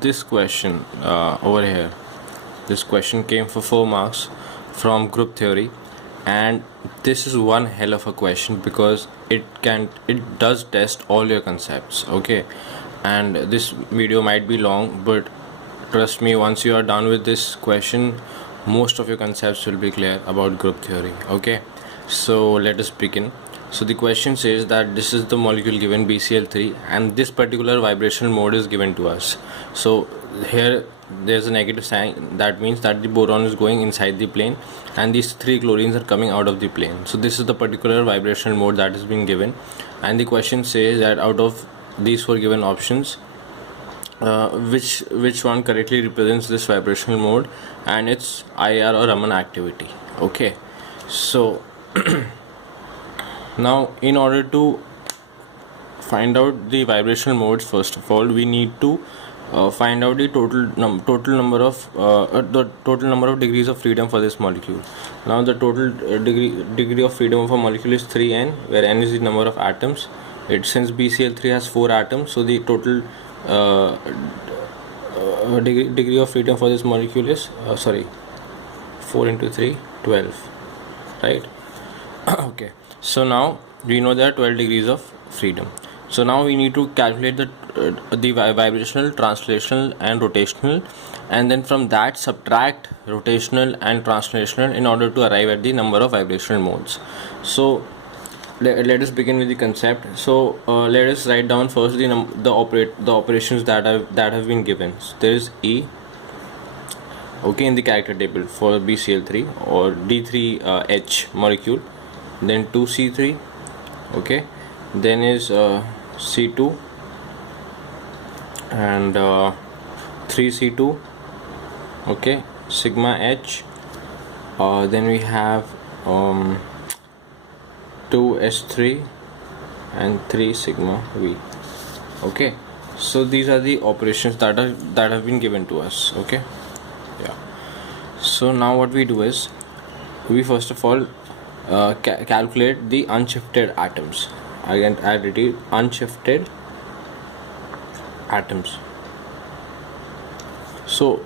this question over here. This question came for 4 marks from group theory, and this is one hell of a question because it does test all your concepts. Okay, and this video might be long, but trust me, once you are done with this question, most of your concepts will be clear about group theory. Okay, so let us begin. So the question says that this is the molecule given BCl3 and this particular vibrational mode is given to us. So here there's a negative sign, that means that the boron is going inside the plane and these 3 chlorines are coming out of the plane. So this is the particular vibrational mode that has been given, and the question says that out of these 4 given options, which one correctly represents this vibrational mode and its IR or Raman activity. Okay, so now in order to find out the vibrational modes, first of all we need to find out the total number of degrees of freedom for this molecule. Now the total degree of freedom of a molecule is 3n, where n is the number of atoms. Since BCl3 has 4 atoms, so the total degree of freedom for this molecule is 4 into 3, 12, right? Okay, so now we know there are 12 degrees of freedom. So now we need to calculate the vibrational, translational and rotational, and then from that subtract rotational and translational in order to arrive at the number of vibrational modes. So let us begin with the concept. So let us write down first the operations that have been given. So there is E, okay, in the character table for BCl3 or D3H molecule, then 2C3, okay, then is C2 and 3C2, okay, sigma H, then we have 2S3 and 3 sigma V. Okay, so these are the operations that have been given to us. Okay, yeah. So now what we do is we first of all calculate the unshifted atoms. Again, I repeat, unshifted atoms. So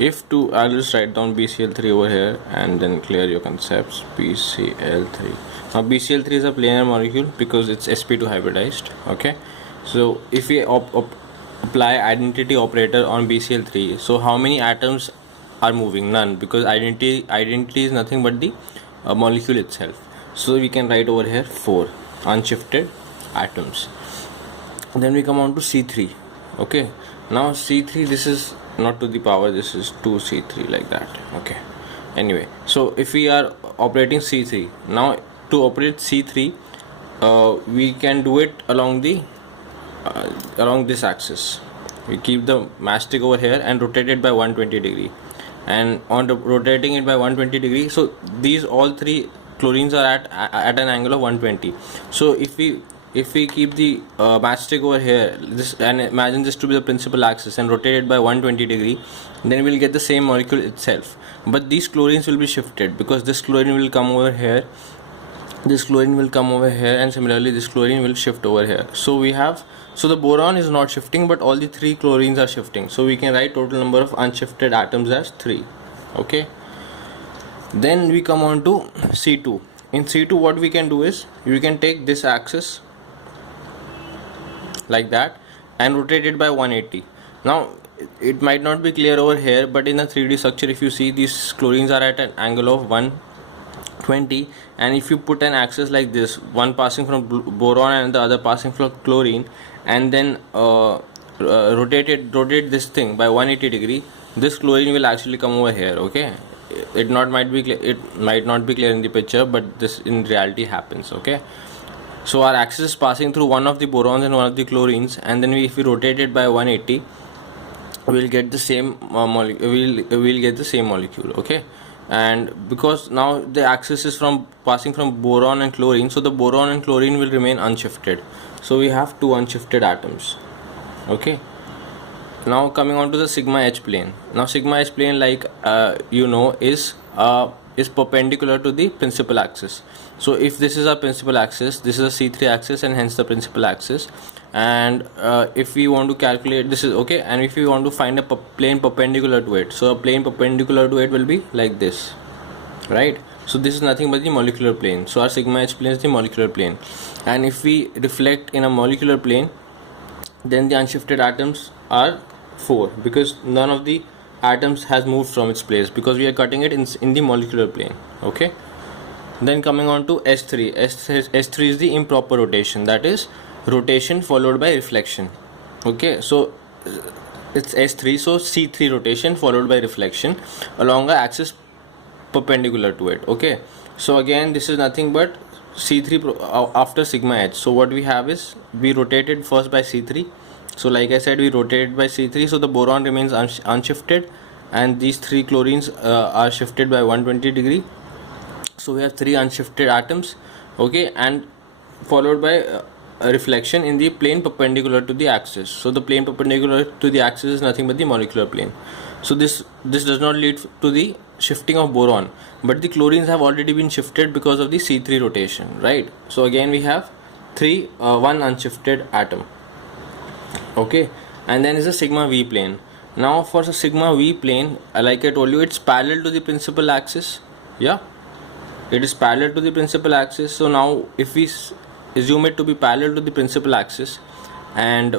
I'll just write down BCl3 over here and then clear your concepts. BCl3. Now BCl3 is a planar molecule because it's sp2 hybridized. Okay, so if we apply identity operator on BCl3, so how many atoms are moving? None, because identity is nothing but the molecule itself. So we can write over here 4 unshifted atoms. Then we come on to C3. Okay, now C3, this is not to the power, this is 2C3, like that. Okay, anyway, so if we are operating C3, now to operate C3 we can do it along this axis. We keep the mastic over here and rotate it by 120 degree, and on the rotating it by 120 degree, so these all 3 chlorines are at an angle of 120. So if we keep the matchstick over here, this, and imagine this to be the principal axis, and rotate it by 120 degree, then we'll get the same molecule itself. But these chlorines will be shifted because this chlorine will come over here, this chlorine will come over here, and similarly this chlorine will shift over here. So the boron is not shifting, but all the 3 chlorines are shifting. So we can write total number of unshifted atoms as 3. Okay. Then we come on to C2. In C2, what we can do is we can take this axis like that and rotate it by 180. Now it might not be clear over here, but in a 3D structure, if you see, these chlorines are at an angle of 120, and if you put an axis like this, one passing from boron and the other passing from chlorine, and then rotate this thing by 180 degree, this chlorine will actually come over here. Okay, it might not be clear in the picture, but this in reality happens. Okay, so our axis is passing through one of the borons and one of the chlorines, and then if we rotate it by 180, we'll get the same we'll get the same molecule. Okay, and because now the axis is passing from boron and chlorine, so the boron and chlorine will remain unshifted. So we have 2 unshifted atoms. Okay, now coming on to the sigma H plane. Now sigma H plane, like is perpendicular to the principal axis. So if this is our principal axis, this is a C3 axis and hence the principal axis, and if we want to calculate, this is okay, and if we want to find a plane perpendicular to it, so a plane perpendicular to it will be like this, right? So this is nothing but the molecular plane. So our sigma h plane is the molecular plane, and if we reflect in a molecular plane, then the unshifted atoms are 4, because none of the atoms has moved from its place, because we are cutting it in the molecular plane. Okay, then coming on to S3. S3 is the improper rotation, that is rotation followed by reflection. Okay, so it's S3, so C3 rotation followed by reflection along a axis perpendicular to it. Okay, so again this is nothing but C3 after sigma h. So what we have is, we rotated first by C3. So like I said, we rotated by C3, so the boron remains unshifted, and these 3 chlorines are shifted by 120 degree. So we have 3 unshifted atoms. Okay, and followed by a reflection in the plane perpendicular to the axis. So the plane perpendicular to the axis is nothing but the molecular plane. So this does not lead to the shifting of boron, but the chlorines have already been shifted because of the C3 rotation, right? So again we have 1 unshifted atom. Okay, and then is a sigma v plane. Now for the sigma v plane, like I told you, it's parallel to the principal axis. Yeah, it is parallel to the principal axis. So now if we assume it to be parallel to the principal axis, and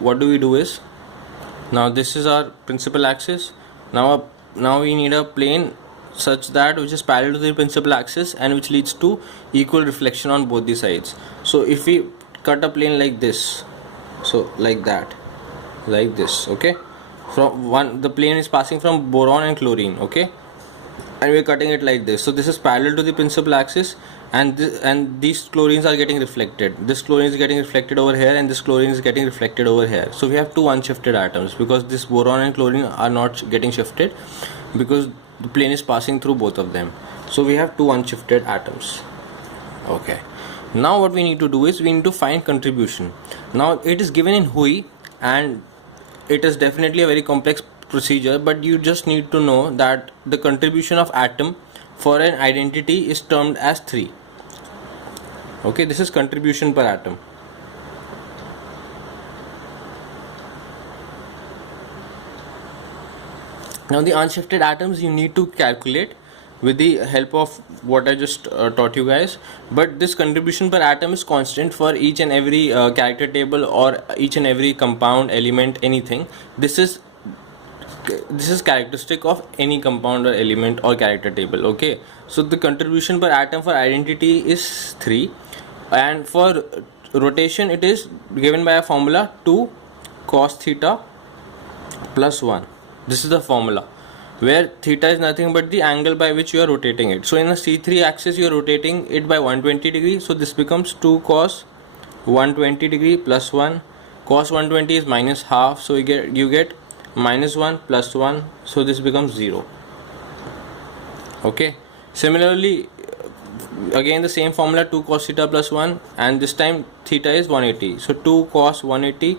what do we do is, now this is our principal axis. Now we need a plane such that which is parallel to the principal axis and which leads to equal reflection on both the sides. So if we cut a plane like this, so like that, like this, okay, from the plane is passing from boron and chlorine, okay, and we're cutting it like this. So this is parallel to the principal axis, and these chlorines are getting reflected. This chlorine is getting reflected over here, and this chlorine is getting reflected over here. So we have 2 unshifted atoms, because this boron and chlorine are not getting shifted because the plane is passing through both of them. So we have 2 unshifted atoms. Okay, now what we need to do is, we need to find contribution. Now it is given in Hui, and it is definitely a very complex procedure, but you just need to know that the contribution of atom for an identity is termed as 3. Okay, this is contribution per atom. Now the unshifted atoms you need to calculate with the help of what I just taught you guys, but this contribution per atom is constant for each and every character table or each and every compound, element, anything. This is characteristic of any compound or element or character table. Okay, so the contribution per atom for identity is 3, and for rotation it is given by a formula 2 cos theta plus 1. This is the formula, where theta is nothing but the angle by which you are rotating it. So in a C3 axis you are rotating it by 120 degree, so this becomes 2 cos 120 degree plus 1. Cos 120 is minus half, so you get minus 1 plus 1, so this becomes 0. Okay, similarly again the same formula, 2 cos theta plus 1, and this time theta is 180, so 2 cos 180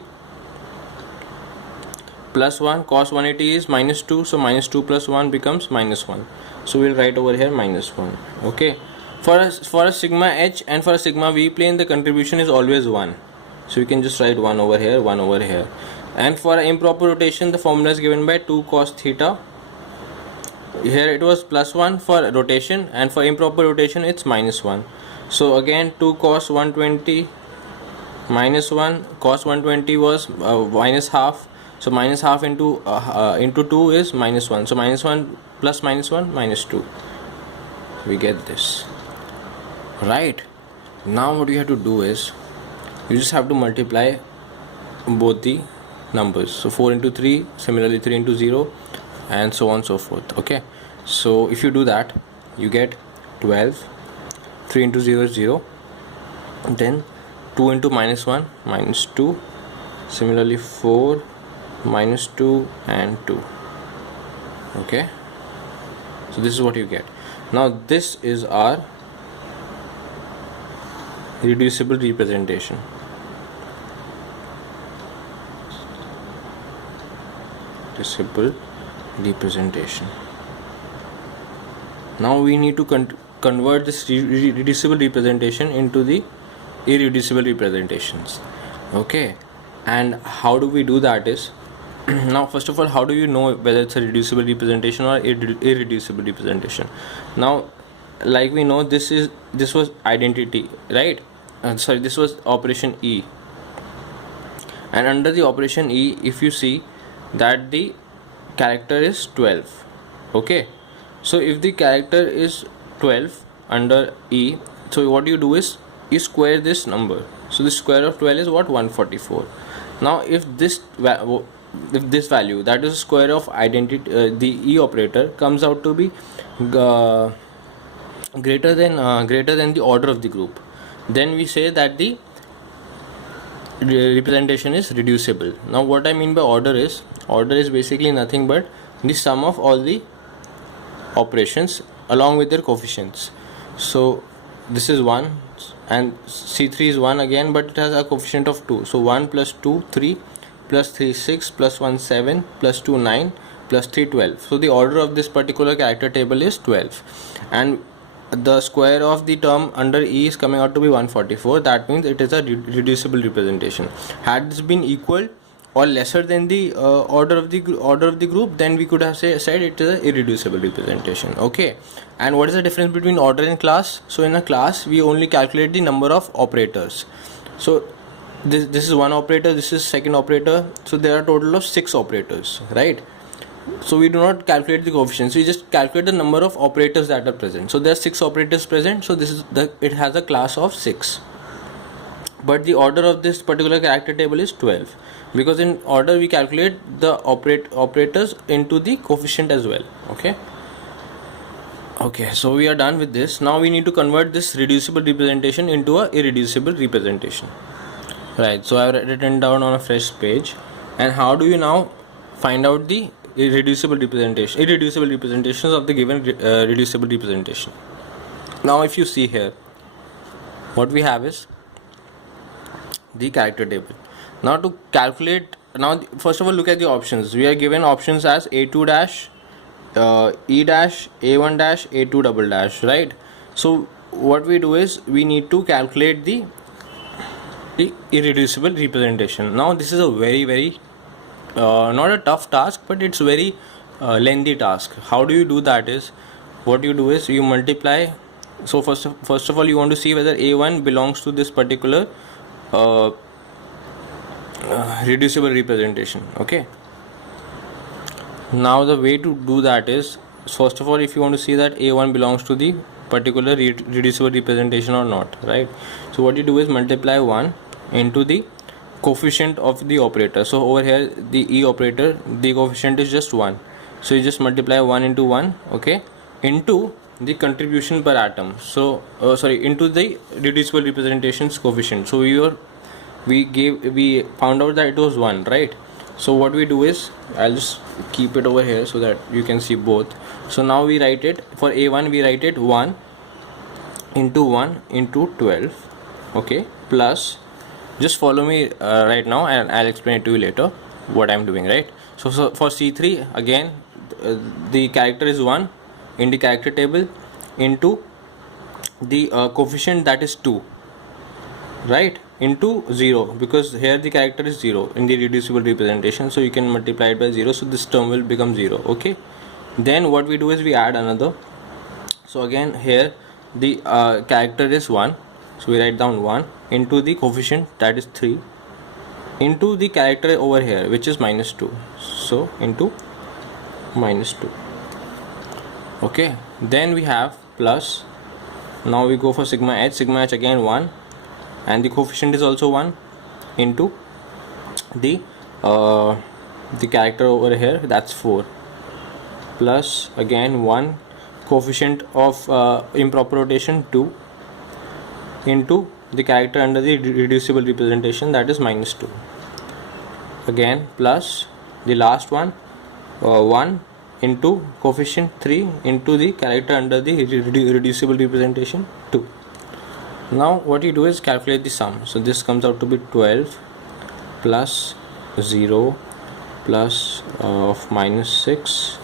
plus 1. Cos 180 is minus 2, so minus 2 plus 1 becomes minus 1, so we'll write over here minus 1. Okay, for a sigma h and for a sigma v plane, the contribution is always 1, so you can just write 1 over here, 1 over here. And for improper rotation, the formula is given by 2 cos theta. Here it was plus 1 for rotation, and for improper rotation it's minus 1. So again 2 cos 120 minus 1. Cos 120 was minus half, so minus half into 2 is minus 1. So minus 1 plus minus 1 minus 2. We get this. Right. Now what you have to do is, you just have to multiply both the numbers. So 4 into 3, similarly 3 into 0, and so on and so forth. Okay, so if you do that, you get 12. 3 into 0 is 0. Then 2 into minus 1 minus 2, similarly 4 minus 2 and 2. Okay, so this is what you get. Now this is our reducible representation. Reducible representation. Now we need to convert this reducible representation into the irreducible representations. Okay, and how do we do that is now first of all, how do you know whether it's a reducible representation or irreducible representation? Now, like we know, this was identity, right? Sorry, this was operation E, and under the operation E, if you see that the character is 12. Okay, so if the character is 12 under E, so what you do is you square this number. So the square of 12 is what? 144. Now if this value, that is square of identity, the E operator comes out to be greater than the order of the group, then we say that the representation is reducible. Now what I mean by order is basically nothing but the sum of all the operations along with their coefficients. So this is 1 and C3 is 1 again, but it has a coefficient of 2. So 1 plus 2 3 plus 3 6 plus 1 7 plus 2 9 plus 3 12. So the order of this particular character table is 12, and the square of the term under E is coming out to be 144. That means it is a reducible representation. Had this been equal or lesser than the order of the group, then we could have said it is a irreducible representation. Okay, and what is the difference between order and class? So in a class we only calculate the number of operators. So this is one operator, this is second operator, so there are a total of 6 operators, right? So we do not calculate the coefficients, we just calculate the number of operators that are present. So there are 6 operators present, so it has a class of 6. But the order of this particular character table is 12, because in order we calculate the operators into the coefficient as well. Okay, so we are done with this. Now we need to convert this reducible representation into a irreducible representation. Right, so I have written down on a fresh page. And how do you now find out the irreducible representations of the given reducible representation? Now if you see here, what we have is the character table. Now to calculate, now first of all look at the options. We are given options as A2 dash, E dash, A1 dash, A2 double dash, right? So what we do is we need to calculate the irreducible representation. Now this is a very not a tough task, but it's very lengthy task. How do you do that is, what you do is you multiply. So first of all you want to see whether A1 belongs to this particular reducible representation. Okay, now the way to do that is, first of all, if you want to see that A1 belongs to the particular reducible representation or not, right? So what you do is multiply 1 into the coefficient of the operator. So over here the E operator, the coefficient is just 1, so you just multiply 1 into 1, okay, into the contribution per atom. So into the reducible representations coefficient. So we found out that it was 1, right? So what we do is, I'll just keep it over here so that you can see both. So now we write it for A1, we write it 1 into 12, okay, plus, just follow me right now and I'll explain it to you later what I'm doing, right? So for C3 again, the character is 1 in the character table into the coefficient, that is 2, right, into 0, because here the character is 0 in the reducible representation, so you can multiply it by 0, so this term will become 0. Okay, then what we do is we add another. So again here the character is 1, so we write down 1 into the coefficient, that is 3, into the character over here which is -2, so into -2. Okay, then we have plus. Now we go for sigma h again 1, and the coefficient is also 1, into the character over here, that's 4, plus again 1, coefficient of improper rotation 2, into the character under the reducible representation, that is -2, again plus the last one, 1 into coefficient 3 into the character under the reducible representation 2. Now what you do is calculate the sum. So this comes out to be 12 plus 0 plus of -6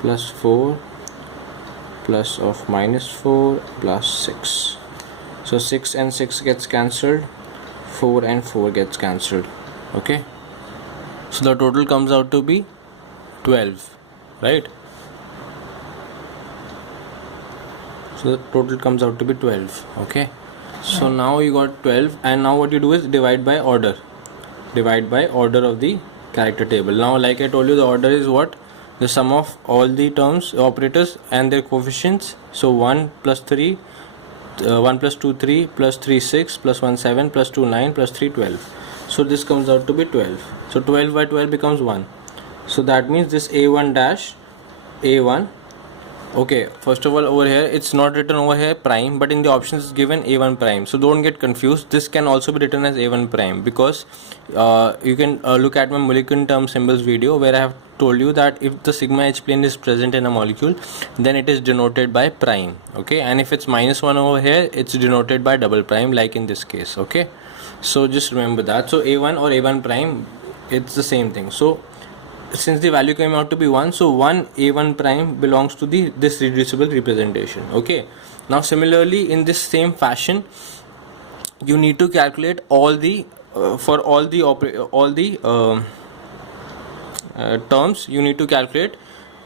plus 4 plus of -4 plus 6. So 6 and 6 gets cancelled, 4 and 4 gets cancelled. Okay, so the total comes out to be 12, right? So the total comes out to be 12. Okay, so now you got 12, and now what you do is divide by order of the character table. Now, like I told you, the order is what? The sum of all the terms, operators and their coefficients. So 1 plus 3, 1 plus 2 3, plus 3 6, plus 1 7, plus 2 9, plus 3 12. So this comes out to be 12. So 12 by 12 becomes 1. So that means this a1 dash a1. Okay, first of all, over here it's not written over here prime, but in the options it's given a1 prime, so don't get confused. This can also be written as a1 prime, because you can look at my molecular term symbols video, where I have told you that if the sigma H plane is present in a molecule, then it is denoted by prime. Okay, and if it's -1 over here, it's denoted by double prime, like in this case. Okay, so just remember that. So a1 or a1 prime, it's the same thing. So since the value came out to be 1, so 1 a1 prime belongs to this reducible representation. Okay, now similarly, in this same fashion, you need to calculate all the terms. You need to calculate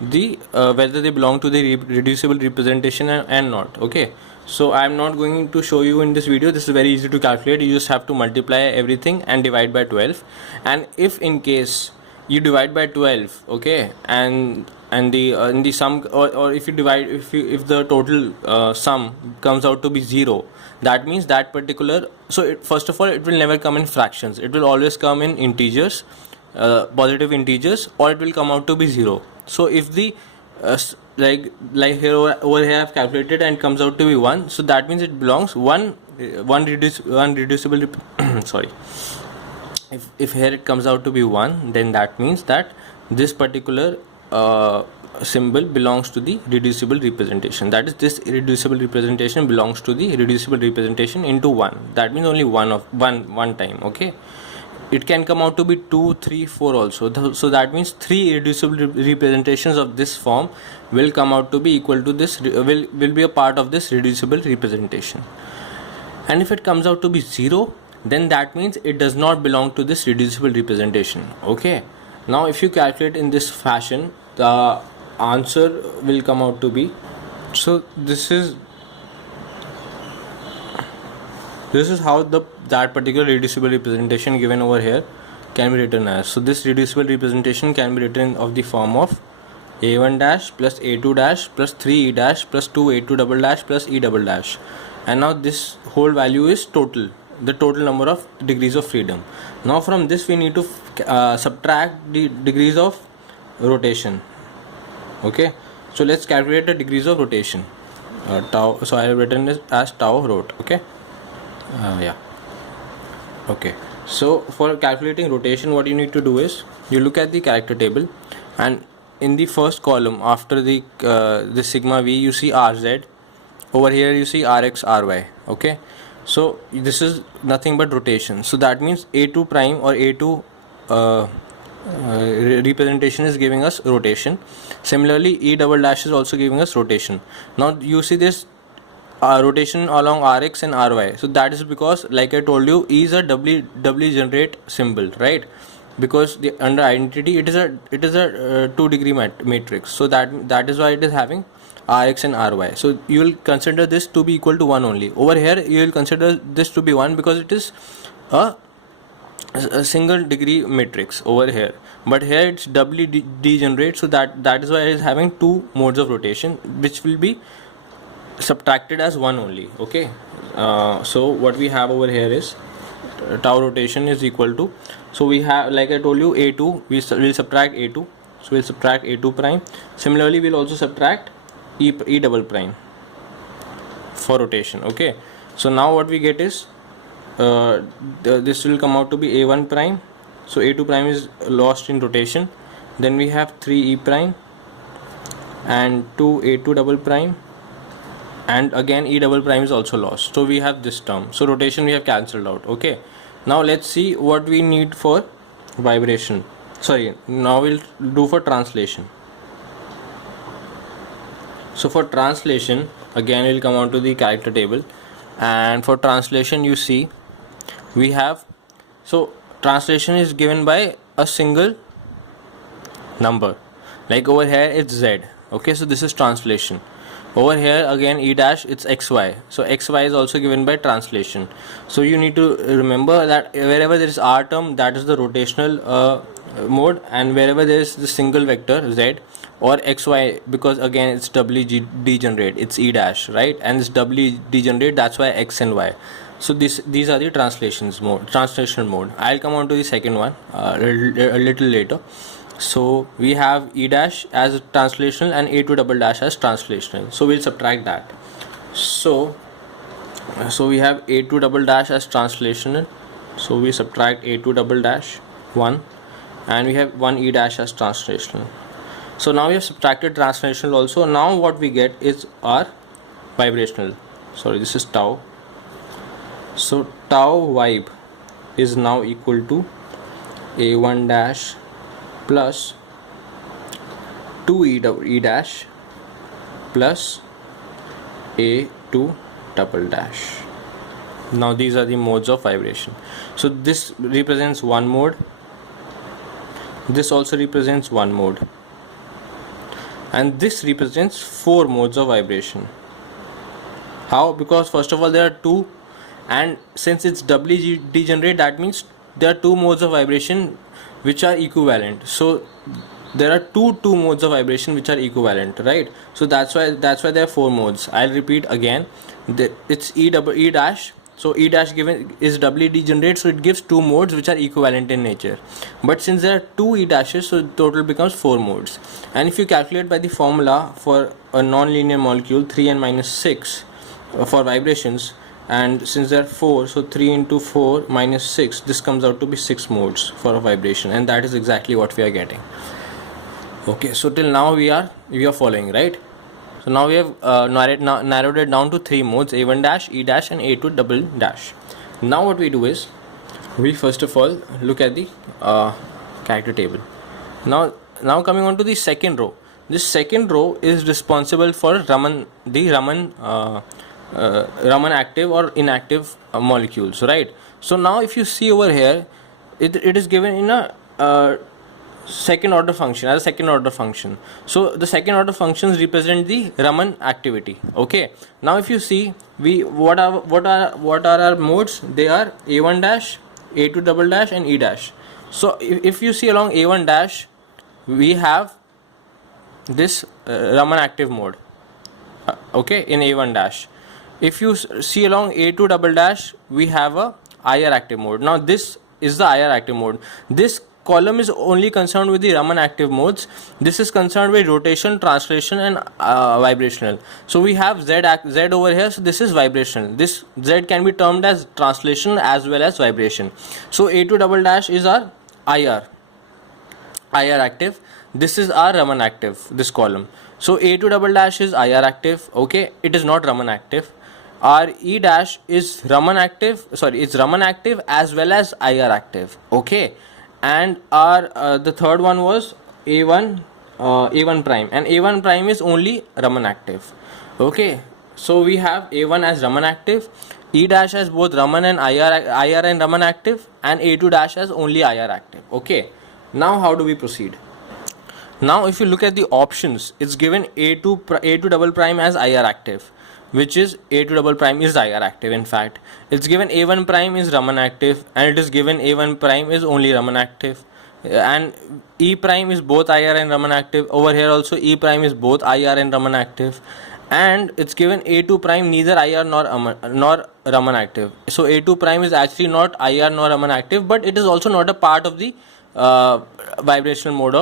the whether they belong to the reducible representation and not. Okay, so I am not going to show you in this video. This is very easy to calculate. You just have to multiply everything and divide by 12. And if in case you divide by 12, okay, and the in the sum, or if you divide, if the total sum comes out to be 0, that means that particular, so first of all, it will never come in fractions. It will always come in integers, positive integers, or it will come out to be 0. So if the like here, over here I have calculated and comes out to be 1, so that means it belongs one reducible sorry, if here it comes out to be 1, then that means that this particular symbol belongs to the reducible representation. That is, this reducible representation belongs to the reducible representation into 1. That means only one time. Okay, it can come out to be 2 3 4 also. So that means 3 reducible representations of this form will come out to be equal to this, will be a part of this reducible representation. And if it comes out to be 0, then that means it does not belong to this reducible representation. Okay, now if you calculate in this fashion, the answer will come out to be, so this is how that particular reducible representation given over here can be written as. So this reducible representation can be written of the form of a1 dash plus a2 dash plus 3e dash plus 2a2 double dash plus e double dash, and now this whole value is the total number of degrees of freedom. Now from this we need to subtract the degrees of rotation. Okay, so let's calculate the degrees of rotation. Tau, so I have written this as tau rot. Okay, yeah. Okay, so for calculating rotation, what you need to do is you look at the character table, and in the first column after the sigma v, you see rz. Over here you see rx ry. Okay, so this is nothing but rotation. So that means a2 prime or a2 representation is giving us rotation. Similarly, e double dash is also giving us rotation. Now you see this rotation along rx and ry. So that is because, like I told you, e is a doubly generate symbol, right? Because under identity it is a 2-degree matrix. So that is why it is having rx and ry. So you will consider this to be equal to 1 only. Over here you will consider this to be 1 because it is a single degree matrix over here, but here it's doubly degenerate. So that is why it is having 2 modes of rotation, which will be subtracted as 1 only. Okay, so what we have over here is tau rotation is equal to, so we have, like I told you, a2, we'll subtract a2, so we'll subtract a2 prime. Similarly, we'll also subtract e double prime for rotation. Okay, so now what we get is this will come out to be a1 prime. So a2 prime is lost in rotation. Then we have 3e prime and 2a2 double prime, and again e double prime is also lost. So we have this term. So rotation we have cancelled out. Okay, now let's see what we need for vibration. Sorry, now we'll do for translation. So for translation, again we'll come on to the character table, and for translation you see we have, so translation is given by a single number, like over here it's z. Okay, so this is translation. Over here again e dash, it's xy, so xy is also given by translation. So you need to remember that wherever there is r term, that is the rotational mode, and wherever there is the single vector z or xy, because again it's doubly degenerate, it's e dash, right, and it's doubly degenerate, that's why x and y. So these are the translation mode. I'll come on to the second one a little later. So we have e dash as translational and a2 double dash as translational, so we'll subtract that. So we have a2 double dash as translational, so we subtract a2 double dash 1, and we have 1 e dash as translational. So now we have subtracted translational also. Now what we get is our vibrational, sorry, this is tau. So tau vibe is now equal to a1 dash plus 2 e dash plus a2 double dash. Now these are the modes of vibration. So this represents one mode, this also represents one mode, and this represents 4 modes of vibration. How? Because first of all there are 2, and since it's doubly degenerate, that means there are 2 modes of vibration which are equivalent. So there are two modes of vibration which are equivalent, right? So that's why there are 4 modes. I'll repeat again. It's e dash. So e dash given is doubly degenerate, so it gives 2 modes which are equivalent in nature. But since there are 2 e dashes, so total becomes 4 modes. And if you calculate by the formula for a non-linear molecule 3n minus 6 for vibrations, and since there are 4, so 3 into 4 minus 6, this comes out to be 6 modes for a vibration, and that is exactly what we are getting. Okay, so till now we are following, right? So now we have narrowed it down to 3 modes: a1 dash, e dash, and a2 double dash. Now what we do is, we first of all look at the character table. Now coming on to the second row. This second row is responsible for Raman active or inactive molecules, right? So now if you see over here, it is given in a second order function, as a second order function. So the second order functions represent the Raman activity. Okay, now if you see, what are our modes? They are a1 dash, a2 double dash, and e dash. So if you see along a1 dash, we have this Raman active mode, okay, in a1 dash. If you see along a2 double dash, we have a IR active mode. Now this is the IR active mode. This column is only concerned with the Raman active modes. This is concerned with rotation, translation, and vibrational. So we have Z over here, so this is vibrational. This Z can be termed as translation as well as vibration. So a2 double dash is our IR active. This is our Raman active, this column. So a2 double dash is IR active, okay, it is not Raman active. Our E dash is Raman active, it's Raman active as well as IR active, okay. And our the third one was A1 prime, and A1 prime is only Raman active, okay. So we have A1 as Raman active, E dash as both Raman and IR and Raman active, and A2 dash as only IR active, okay. Now how do we proceed? Now if you look at the options, it's given A2 double prime as IR active, which is A2 double prime is IR active. In fact, it's given A1 prime is Raman active, and it is given A1 prime is only Raman active, and E prime is both IR and Raman active. Over here also E prime is both IR and Raman active, and it's given A2 prime neither IR nor Raman active. So A2 prime is actually not IR nor Raman active, but it is also not a part of the vibrational mode.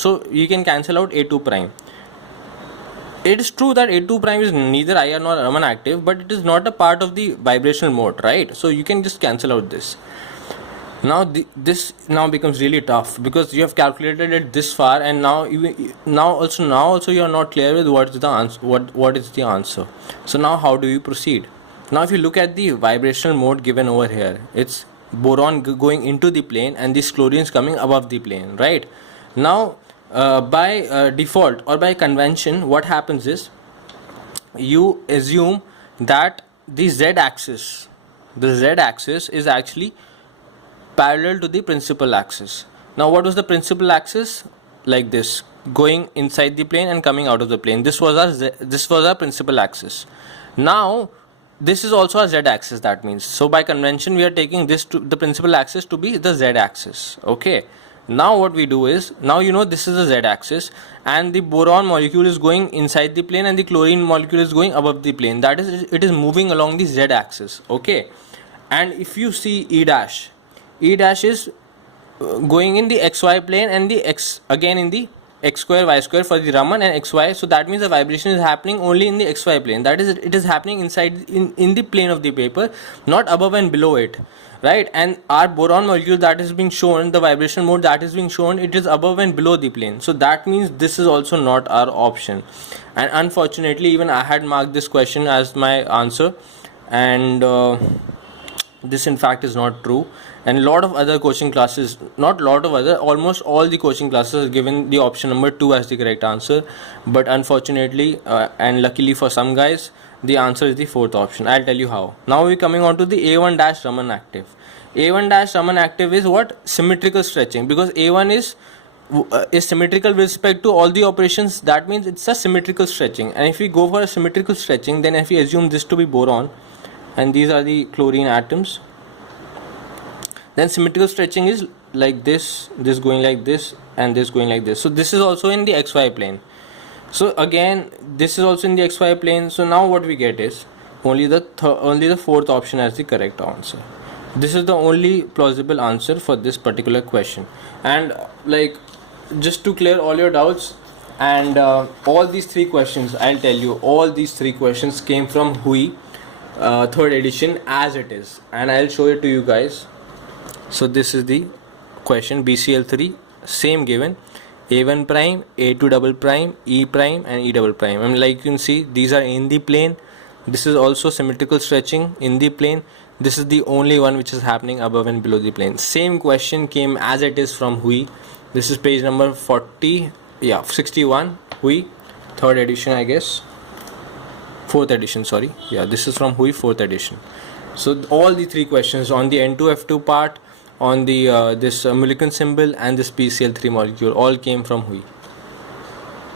So you can cancel out A2 prime. It is true that A2 prime is neither IR nor Raman active, but it is not a part of the vibrational mode, right? So you can just cancel out this. Now this now becomes really tough, because you have calculated it this far, and now also you are not clear with what is the answer. So now how do you proceed? Now if you look at the vibrational mode given over here, it's boron going into the plane and these chlorines coming above the plane, right? Now by default or by convention, what happens is, you assume that the z axis the z-axis is actually parallel to the principal axis. Now what was the principal axis? Like this, going inside the plane and coming out of the plane. This was our principal axis. Now this is also a z-axis, that means, so by convention we are taking this to the principal axis to be the z-axis. Okay, now what we do is, now you know this is the z-axis, and the boron molecule is going inside the plane and the chlorine molecule is going above the plane, that is, it is moving along the z-axis. Okay, and if you see E dash is going in the xy plane and the x again in the x square y square for the Raman and xy, so that means the vibration is happening only in the xy plane, that is, it is happening inside in the plane of the paper, not above and below it, right? And our boron molecule that is being shown, the vibration mode that is being shown, it is above and below the plane, so that means this is also not our option. And unfortunately, even I had marked this question as my answer, and this in fact is not true. And a lot of other coaching classes, not lot of other, almost all the coaching classes are given the option number 2 as the correct answer, but unfortunately and luckily for some guys, the answer is the fourth option. I'll tell you how. Now we're coming on to the A1 Raman active. A1 Raman active is what? Symmetrical stretching, because A1 is symmetrical with respect to all the operations, that means it's a symmetrical stretching. And if we go for a symmetrical stretching, then if we assume this to be boron and these are the chlorine atoms, then symmetrical stretching is like this going like this, and this going like this. So this is also in the xy plane. So again, this is also in the xy plane. So now what we get is only the fourth option as the correct answer. This is the only plausible answer for this particular question. And like, just to clear all your doubts, and all these 3 questions, I'll tell you, all these 3 questions came from Hui 3rd edition as it is, and I'll show it to you guys. So this is the question, BCl3, same given, A1 prime, A2 double prime, E prime and E double prime. And like you can see, these are in the plane. This is also symmetrical stretching in the plane. This is the only one which is happening above and below the plane. Same question came as it is from Hui. This is page number 61, Hui, 3rd edition, I guess. 4th edition, sorry. Yeah, this is from Hui, 4th edition. So all the 3 questions on the N2F2 part, on the this molecular symbol and this BCl3 molecule all came from Hui.